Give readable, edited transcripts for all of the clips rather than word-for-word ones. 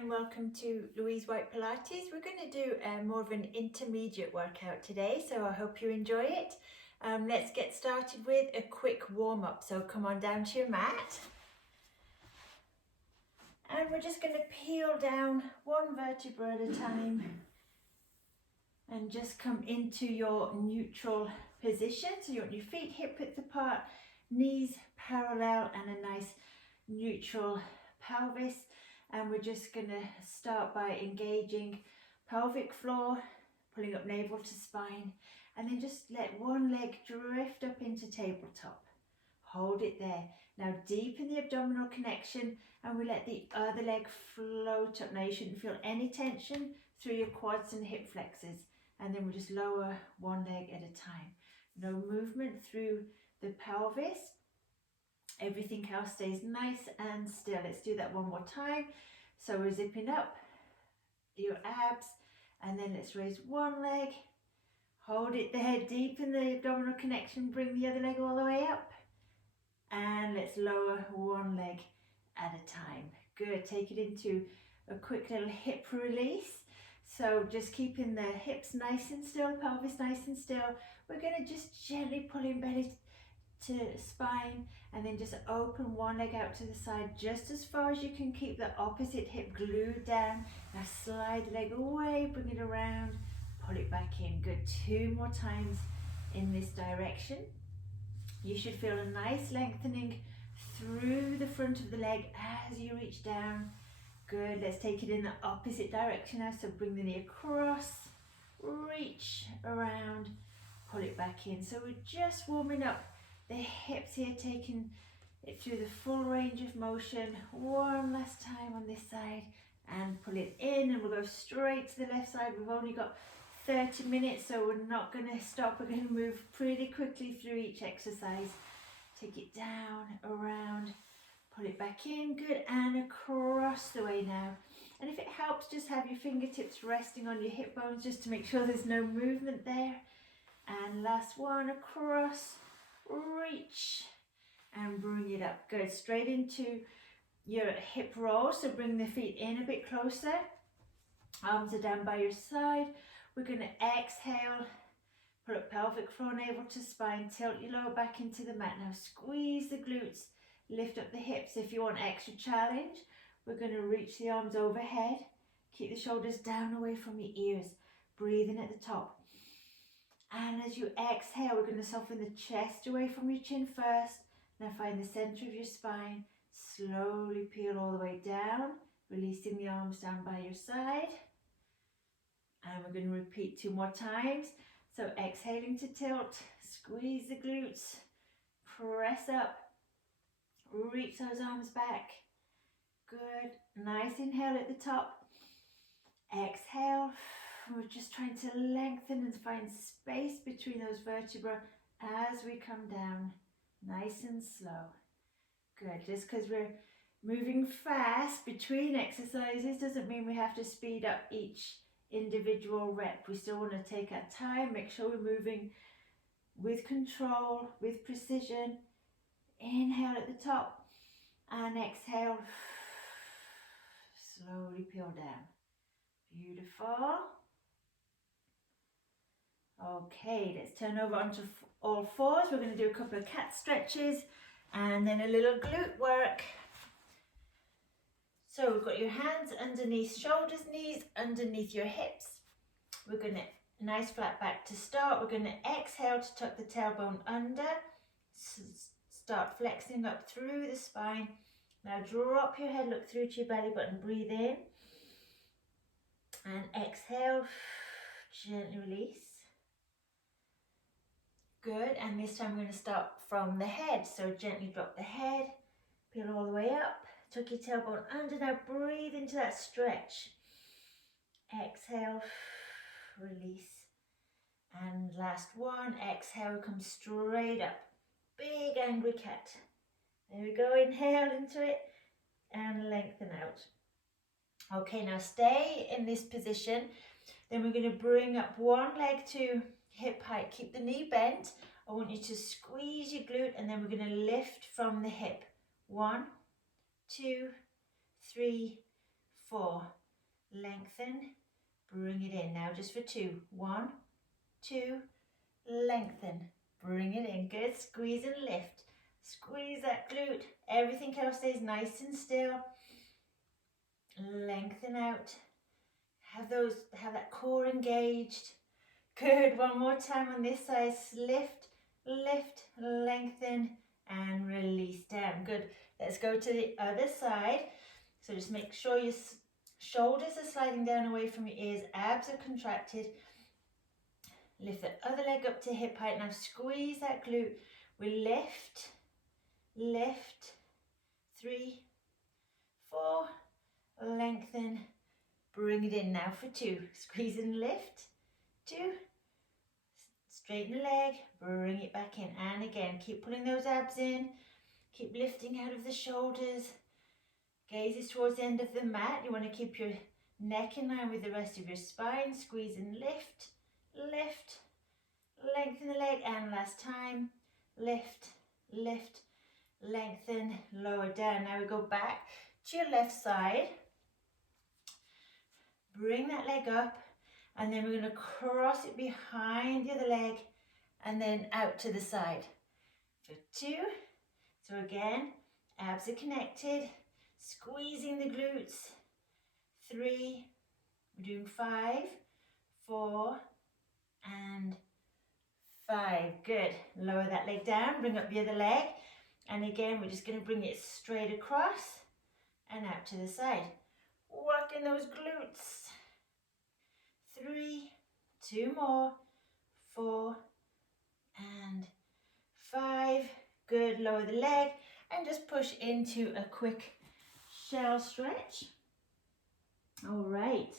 and welcome to Louise White Pilates. We're going to do more of an intermediate workout today, so I hope you enjoy it. Let's get started with a quick warm-up. So come on down to your mat. And we're just going to peel down one vertebra at a time and just come into your neutral position. So you want your feet hip width apart, knees parallel, and a nice neutral pelvis. And we're just going to start by engaging pelvic floor, pulling up navel to spine, and then just let one leg drift up into tabletop. Hold it there. Now deepen the abdominal connection, and we let the other leg float up. Now you shouldn't feel any tension through your quads and hip flexors, and then we'll just lower one leg at a time. No movement through the pelvis. Everything else stays nice and still. Let's do that one more time. So we're zipping up your abs, and then let's raise one leg, hold it there, deepen the abdominal connection, bring the other leg all the way up, and let's lower one leg at a time. Good. Take it into a quick little hip release. So just keeping the hips nice and still, pelvis nice and still. We're going to just gently pull in belly to spine, and then just open one leg out to the side just as far as you can. Keep the opposite hip glued down. Now slide the leg away, bring it around, pull it back in. Good. 2 more times in this direction. You should feel a nice lengthening through the front of the leg as you reach down. Good. Let's take it in the opposite direction now. So bring the knee across, reach around, pull it back in. So we're just warming up the hips here, taking it through the full range of motion. One last time on this side, and pull it in, and we'll go straight to the left side. We've only got 30 minutes, so we're not going to stop. We're going to move pretty quickly through each exercise. Take it down, around, pull it back in. Good. And across the way now. And if it helps, just have your fingertips resting on your hip bones just to make sure there's no movement there. And last one, across, reach, and bring it up. Good. Straight into your hip roll. So bring the feet in a bit closer. Arms are down by your side. We're going to exhale, pull up pelvic floor, navel to spine, tilt your lower back into the mat. Now squeeze the glutes, lift up the hips. If you want extra challenge, we're going to reach the arms overhead. Keep the shoulders down away from your ears. Breathe in at the top. And as you exhale, we're going to soften the chest away from your chin first. Now find the center of your spine. Slowly peel all the way down, releasing the arms down by your side. And we're going to repeat 2 more times. So exhaling to tilt, squeeze the glutes, press up, reach those arms back. Good. Nice inhale at the top. Exhale. We're just trying to lengthen and find space between those vertebrae as we come down, nice and slow. Good. Just because we're moving fast between exercises doesn't mean we have to speed up each individual rep. We still want to take our time, make sure we're moving with control, with precision. Inhale at the top and exhale. Slowly peel down. Beautiful. Okay, let's turn over onto all fours. We're going to do a couple of cat stretches and then a little glute work. So we've got your hands underneath shoulders, knees underneath your hips. We're going to nice flat back to start. We're going to exhale to tuck the tailbone under. Start flexing up through the spine. Now drop your head, look through to your belly button, breathe in. And exhale, gently release. Good, and this time we're going to start from the head. So gently drop the head, peel all the way up, tuck your tailbone under. Now breathe into that stretch. Exhale, release. And last one, exhale, come straight up. Big angry cat. There we go, inhale into it and lengthen out. Okay, now stay in this position. Then we're going to bring up one leg to hip height. Keep the knee bent. I want you to squeeze your glute, and then we're going to lift from the hip. 1, 2, 3, 4. Lengthen, bring it in. Now just for 2. 1, 2, lengthen, bring it in. Good, squeeze and lift. Squeeze that glute. Everything else stays nice and still. Lengthen out. Have that core engaged. Good, one more time on this side. Lift, lift, lengthen, and release down. Good. Let's go to the other side. So just make sure your shoulders are sliding down away from your ears. Abs are contracted. Lift the other leg up to hip height. Now squeeze that glute. We lift, lift. 3, 4, lengthen, bring it in. Now for 2. Squeeze and lift. 2. Straighten the leg, bring it back in. And again, keep pulling those abs in. Keep lifting out of the shoulders. Gaze is towards the end of the mat. You want to keep your neck in line with the rest of your spine. Squeeze and lift, lift, lengthen the leg. And last time, lift, lift, lengthen, lower down. Now we go back to your left side. Bring that leg up. And then we're going to cross it behind the other leg and then out to the side. For 2. So again, abs are connected. Squeezing the glutes. 3, we're doing 5, 4, and 5. Good. Lower that leg down, bring up the other leg. And again, we're just going to bring it straight across and out to the side. Working those glutes. 3, 2 more, 4, and 5. Good. Lower the leg and just push into a quick shell stretch. All right.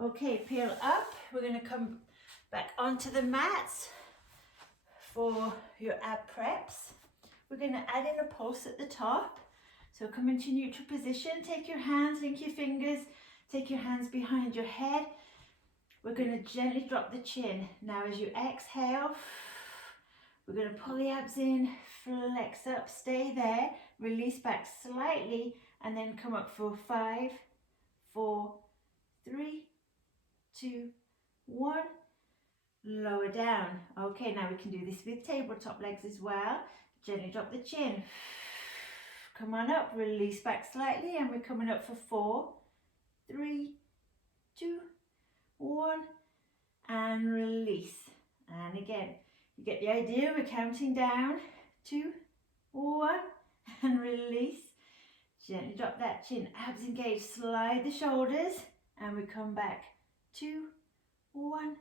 Okay, peel up. We're going to come back onto the mats for your ab preps. We're going to add in a pulse at the top. So come into neutral position. Take your hands, link your fingers. Take your hands behind your head. We're going to gently drop the chin. Now as you exhale, we're going to pull the abs in, flex up, stay there, release back slightly, and then come up for 5, 4, 3, 2, 1. Lower down. Okay, now we can do this with tabletop legs as well. Gently drop the chin. Come on up, release back slightly, and we're coming up for 4, 3, 2, 1, and release. And again, you get the idea. We're counting down. 2, 1, and release. Gently drop that chin. Abs engaged. Slide the shoulders, and we come back. 2, 1.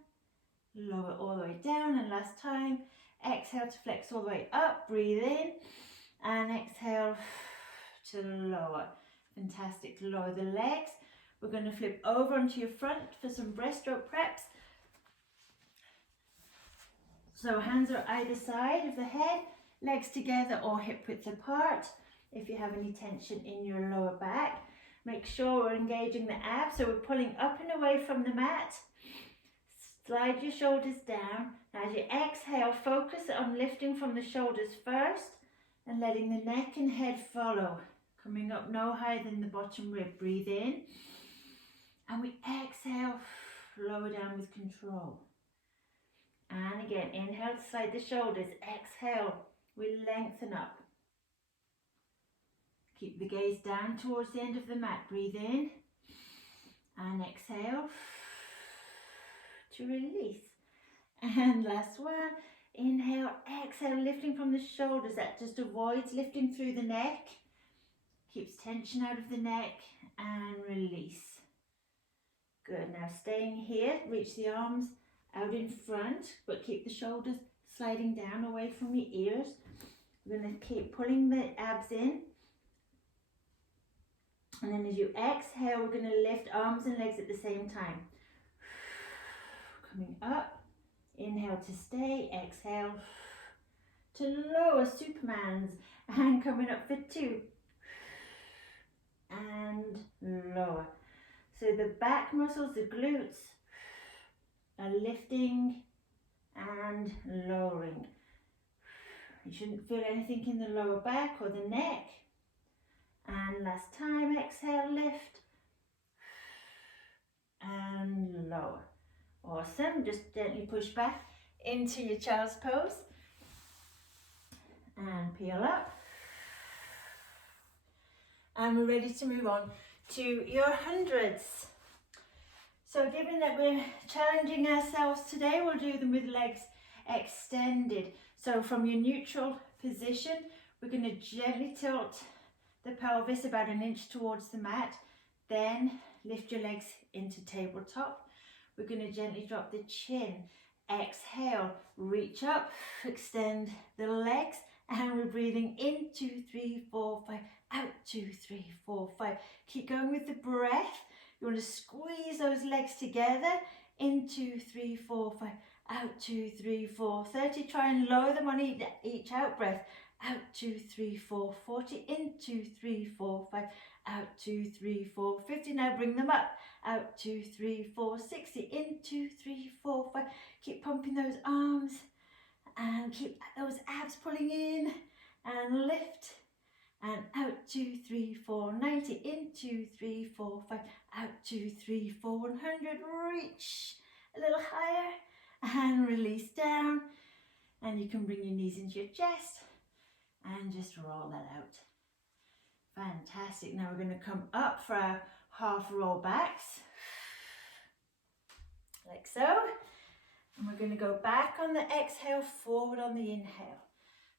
Lower all the way down, and last time. Exhale to flex all the way up. Breathe in, and exhale to lower. Fantastic. Lower the legs. We're going to flip over onto your front for some breaststroke preps. So hands are either side of the head, legs together or hip width apart. If you have any tension in your lower back, make sure we're engaging the abs. So we're pulling up and away from the mat. Slide your shoulders down. Now as you exhale, focus on lifting from the shoulders first and letting the neck and head follow. Coming up no higher than the bottom rib. Breathe in. And we exhale, lower down with control. And again, inhale to slide the shoulders. Exhale, we lengthen up. Keep the gaze down towards the end of the mat. Breathe in. And exhale to release. And last one. Inhale, exhale, lifting from the shoulders. That just avoids lifting through the neck. Keeps tension out of the neck. And release. Good. Now staying here, reach the arms out in front, but keep the shoulders sliding down away from your ears. We're going to keep pulling the abs in. And then as you exhale, we're going to lift arms and legs at the same time. Coming up. Inhale to stay. Exhale to lower, Supermans. And coming up for 2. And lower. So the back muscles, the glutes, are lifting and lowering. You shouldn't feel anything in the lower back or the neck. And last time, exhale, lift, go. Awesome. Just gently push back into your child's pose. And peel up. And we're ready to move on to your hundreds. So given that we're challenging ourselves today, we'll do them with legs extended. So from your neutral position, we're going to gently tilt the pelvis about an inch towards the mat. Then lift your legs into tabletop. We're going to gently drop the chin. Exhale, reach up, extend the legs, and we're breathing in 2, 3, 4, 5, out 2, 3, 4, 5. Keep going with the breath. You want to squeeze those legs together. In 2, 3, 4, 5, out 2, 3, 4, 30. Try and lower them on each out breath. Out 2, 3, 4, 40. In 2, 3, 4, 5, out 2, 3, 4, 50. Now bring them up. Out 2, 3, 4, 60. In 2, 3, 4, 5. Keep pumping those arms and keep those abs pulling in and lift. And out 2, 3, 4, 90. In 2, 3, 4, 5. Out 2, 3, 4, 100. Reach a little higher and release down. And you can bring your knees into your chest and just roll that out. Fantastic. Now we're going to come up for our half roll backs, like so. And we're going to go back on the exhale, forward on the inhale.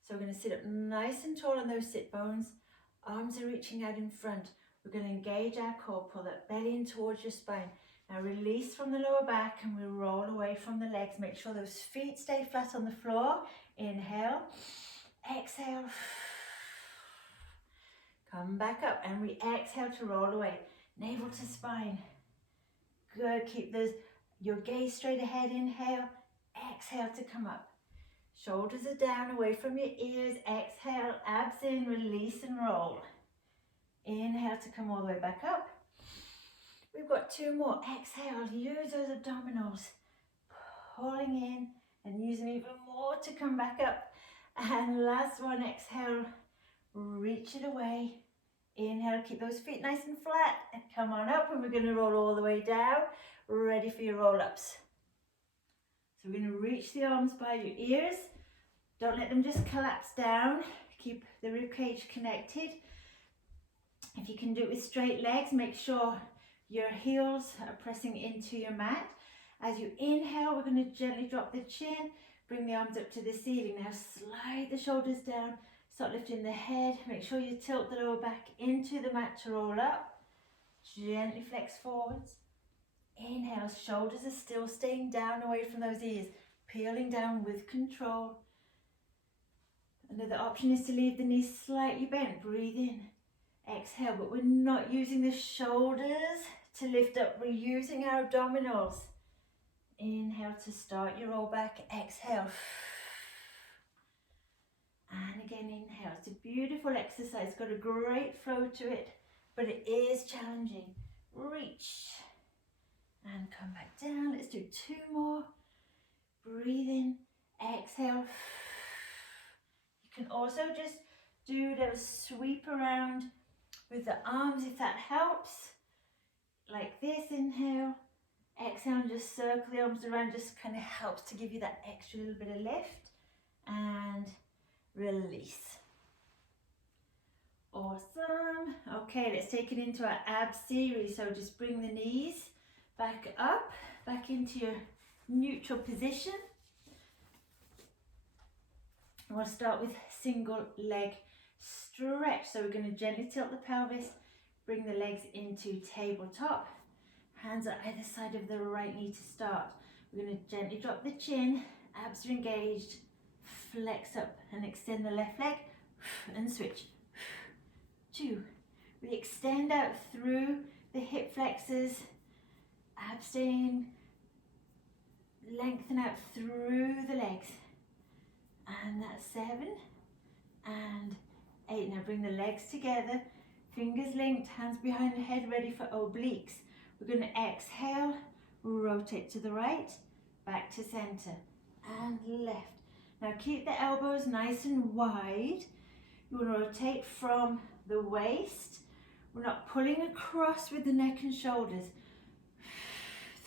So we're going to sit up nice and tall on those sit bones. Arms are reaching out in front. We're going to engage our core, pull that belly in towards your spine. Now release from the lower back and we roll away from the legs. Make sure those feet stay flat on the floor. Inhale, exhale. Come back up and we exhale to roll away. Navel to spine. Good. Keep your gaze straight ahead. Inhale, exhale to come up. Shoulders are down away from your ears. Exhale, abs in, release and roll. Inhale to come all the way back up. We've got 2 more. Exhale, use those abdominals. Pulling in and use them even more to come back up. And last one, exhale, reach it away. Inhale, keep those feet nice and flat and come on up, and we're going to roll all the way down. Ready for your roll-ups. So we're going to reach the arms by your ears. Don't let them just collapse down. Keep the ribcage connected. If you can do it with straight legs, make sure your heels are pressing into your mat. As you inhale, we're going to gently drop the chin, bring the arms up to the ceiling. Now slide the shoulders down, start lifting the head. Make sure you tilt the lower back into the mat to roll up. Gently flex forwards. Inhale, shoulders are still staying down away from those ears, peeling down with control. Another option is to leave the knees slightly bent. Breathe in. Exhale, but we're not using the shoulders to lift up. We're using our abdominals. Inhale to start your roll back. Exhale. And again, inhale. It's a beautiful exercise. It's got a great flow to it, but it is challenging. Reach. And come back down. Let's do 2 more. Breathe in. Exhale. You can also just do a little sweep around with the arms if that helps. Like this, inhale. Exhale and just circle the arms around. Just kind of helps to give you that extra little bit of lift. And release. Awesome. Okay, let's take it into our ab series. So just bring the knees back up, back into your neutral position. And we'll start with single leg stretch. So we're going to gently tilt the pelvis, bring the legs into tabletop. Hands at either side of the right knee to start. We're going to gently drop the chin, abs are engaged, flex up and extend the left leg and switch. 2. We extend out through the hip flexors, abs staying, lengthen out through the legs. And that's 7 and 8. Now bring the legs together, fingers linked, hands behind the head, ready for obliques. We're going to exhale, rotate to the right, back to center and left. Now keep the elbows nice and wide. You want to rotate from the waist. We're not pulling across with the neck and shoulders.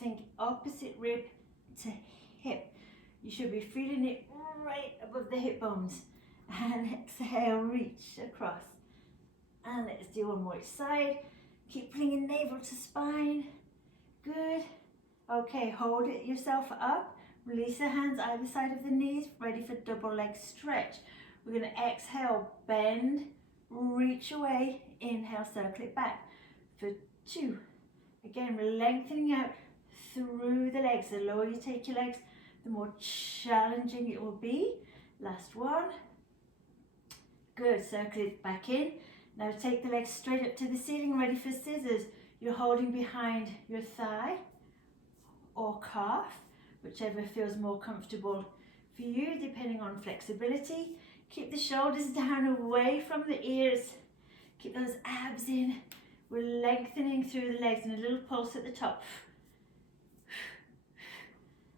think opposite rib to hip. You should be feeling it right above the hip bones. And exhale, reach across. And let's do one more each side. Keep bringing navel to spine. Good. Okay, hold it yourself up. Release the hands either side of the knees. Ready for double leg stretch. We're going to exhale, bend, reach away. Inhale, circle it back for 2. Again, we're lengthening out through the legs. The lower you take your legs, the more challenging it will be. Last one. Good, circle it back in. Now take the legs straight up to the ceiling, ready for scissors. You're holding behind your thigh or calf, whichever feels more comfortable for you, depending on flexibility. Keep the shoulders down away from the ears. Keep those abs in. We're lengthening through the legs and a little pulse at the top.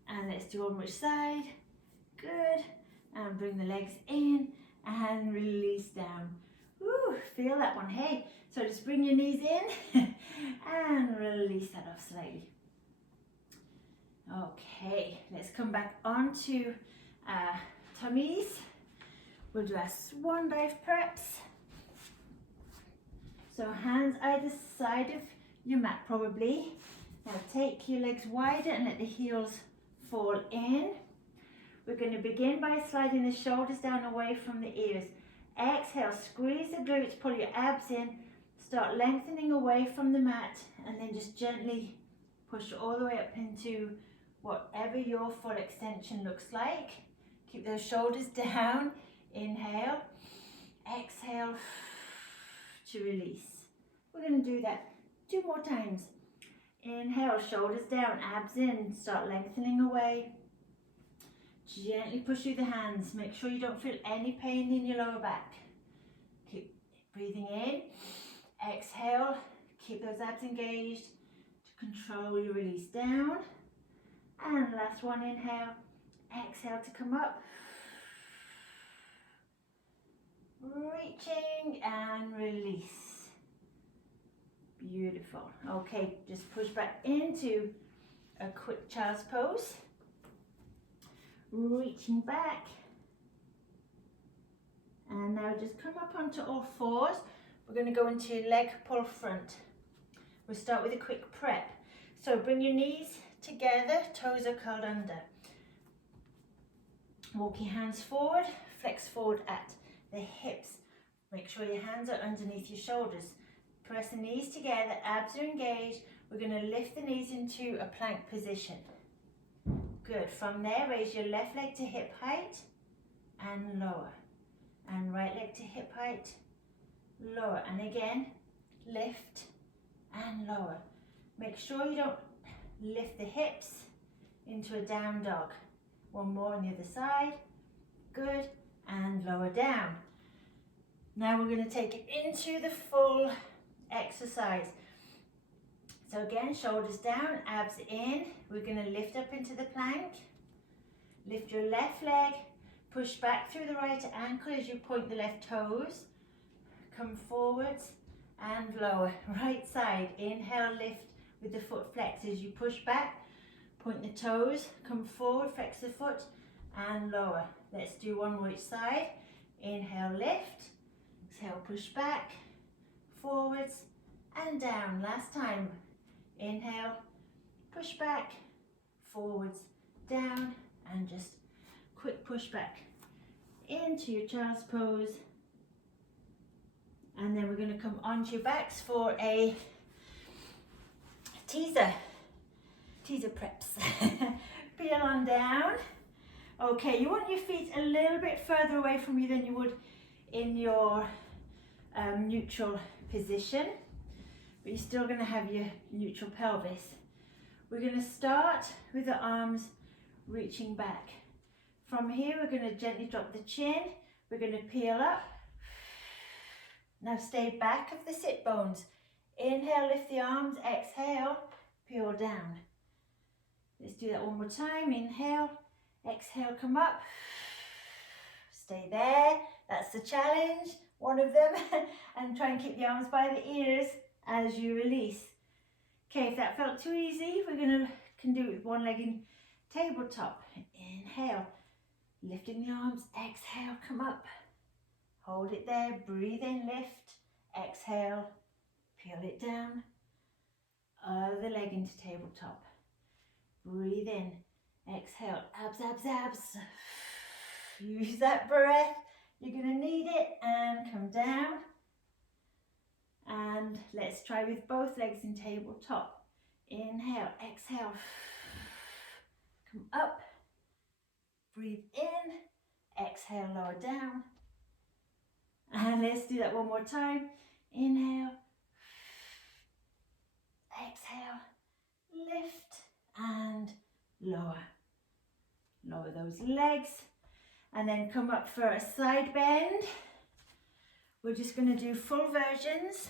And let's do one more side. Good. And bring the legs in and release down. Ooh, feel that one. Hey, so just bring your knees in and release that off slightly. Okay, let's come back onto tummies. We'll do our swan dive preps. So hands either side of your mat probably. Now take your legs wider and let the heels fall in. We're going to begin by sliding the shoulders down away from the ears. Exhale, squeeze the glutes, pull your abs in, start lengthening away from the mat, and then just gently push all the way up into whatever your full extension looks like. Keep those shoulders down. Inhale, exhale to release. We're going to do that 2 more times. Inhale, shoulders down, abs in, start lengthening away. Gently push through the hands. Make sure you don't feel any pain in your lower back. Keep breathing in. Exhale. Keep those abs engaged to control your release down. And last one, inhale. Exhale to come up. Reaching and release. Beautiful. Okay, just push back into a quick child's pose. Reaching back, and now just come up onto all fours. We're going to go into leg pull front. We'll start with a quick prep. So bring your knees together, toes are curled under. Walk your hands forward, flex forward at the hips. Make sure your hands are underneath your shoulders. Press the knees together, abs are engaged. We're going to lift the knees into a plank position. Good. From there, raise your left leg to hip height and lower. And right leg to hip height, lower. And again, lift and lower. Make sure you don't lift the hips into a down dog. One more on the other side. Good. And lower down. Now we're going to take it into the full exercise. So again, shoulders down, abs in. We're going to lift up into the plank. Lift your left leg. Push back through the right ankle as you point the left toes. Come forwards and lower. Right side. Inhale, lift with the foot flex as you push back. Point the toes. Come forward, flex the foot and lower. Let's do one more each side. Inhale, lift. Exhale, push back. Forwards and down. Last time. Inhale, push back, forwards, down, and just quick push back into your child's pose. And then we're going to come onto your backs for a teaser preps. Peel on down. Okay, you want your feet a little bit further away from you than you would in your neutral position. But you're still going to have your neutral pelvis. We're going to start with the arms reaching back. From here, we're going to gently drop the chin. We're going to peel up. Now stay back of the sit bones. Inhale, lift the arms. Exhale, peel down. Let's do that one more time. Inhale, exhale, come up. Stay there. That's the challenge, one of them. And try and keep the arms by the ears as you release. Okay, if that felt too easy, we're going to can do it with one leg in tabletop. Inhale, lifting the arms, exhale, come up. Hold it there, breathe in, lift, exhale, peel it down. Other leg into tabletop. Breathe in, exhale, abs, abs, abs. Use that breath, you're gonna need it, and come down. And let's try with both legs in tabletop. Inhale, exhale, come up, breathe in, exhale, lower down. And let's do that one more time. Inhale, exhale, lift and lower. Lower those legs and then come up for a side bend. We're just going to do full versions.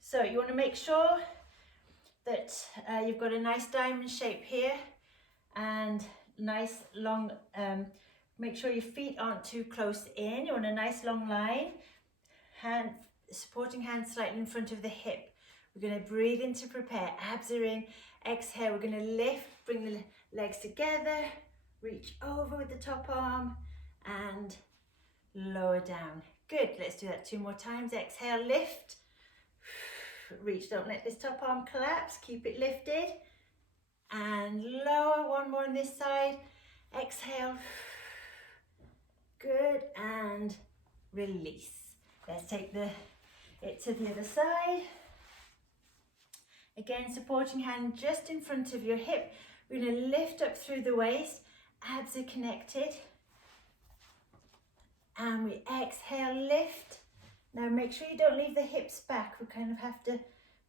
So you want to make sure that you've got a nice diamond shape here and nice long, make sure your feet aren't too close in. You want a nice long line, supporting hand slightly in front of the hip. We're going to breathe in to prepare, abs are in, exhale, we're going to lift, bring the legs together, reach over with the top arm and lower down. Good, let's do that 2 more times. Exhale, lift, reach, don't let this top arm collapse, keep it lifted and lower. One more on this side, exhale, good, and release. Let's take it to the other side. Again, supporting hand just in front of your hip. We're going to lift up through the waist, abs are connected. And we exhale, lift. Now make sure you don't leave the hips back. We kind of have to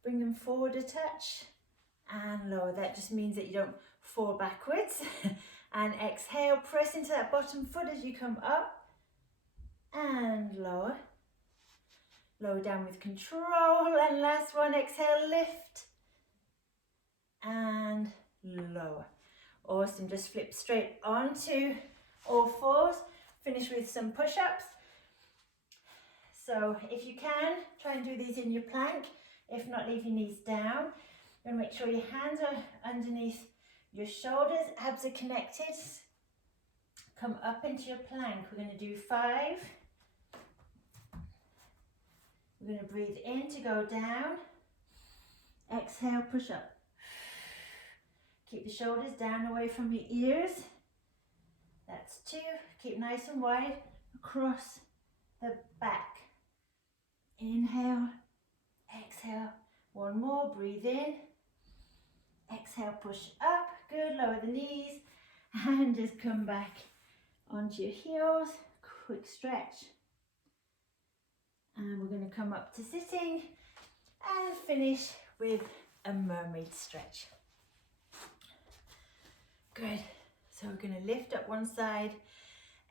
bring them forward a touch and lower. That just means that you don't fall backwards. And exhale, press into that bottom foot as you come up and lower. Lower down with control, and last one, exhale, lift and lower. Awesome, just flip straight onto all fours. Finish with some push-ups. So if you can, try and do these in your plank. If not, leave your knees down. And make sure your hands are underneath your shoulders, abs are connected. Come up into your plank. We're going to do 5. We're going to breathe in to go down. Exhale, push up. Keep the shoulders down away from your ears. That's 2. Keep nice and wide across the back. Inhale, exhale. 1 more, breathe in. Exhale, push up. Good, lower the knees and just come back onto your heels. Quick stretch. And we're going to come up to sitting and finish with a mermaid stretch. Good. So we're going to lift up one side,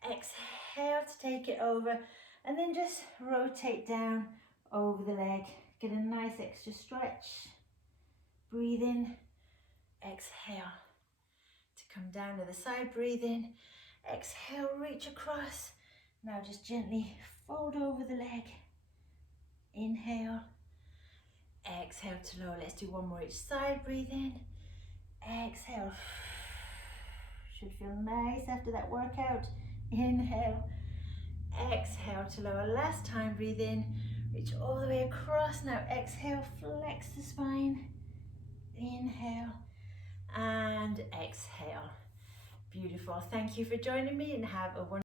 exhale to take it over, and then just rotate down over the leg. Get a nice extra stretch. Breathe in, exhale to come down to the side. Breathe in, exhale, reach across. Now just gently fold over the leg. Inhale, exhale to lower. Let's do 1 more each side. Breathe in, exhale. Should feel nice after that workout. Inhale, exhale to lower. Last time, breathe in, reach all the way across. Now exhale, flex the spine. Inhale and exhale. Beautiful. Thank you for joining me and have a wonderful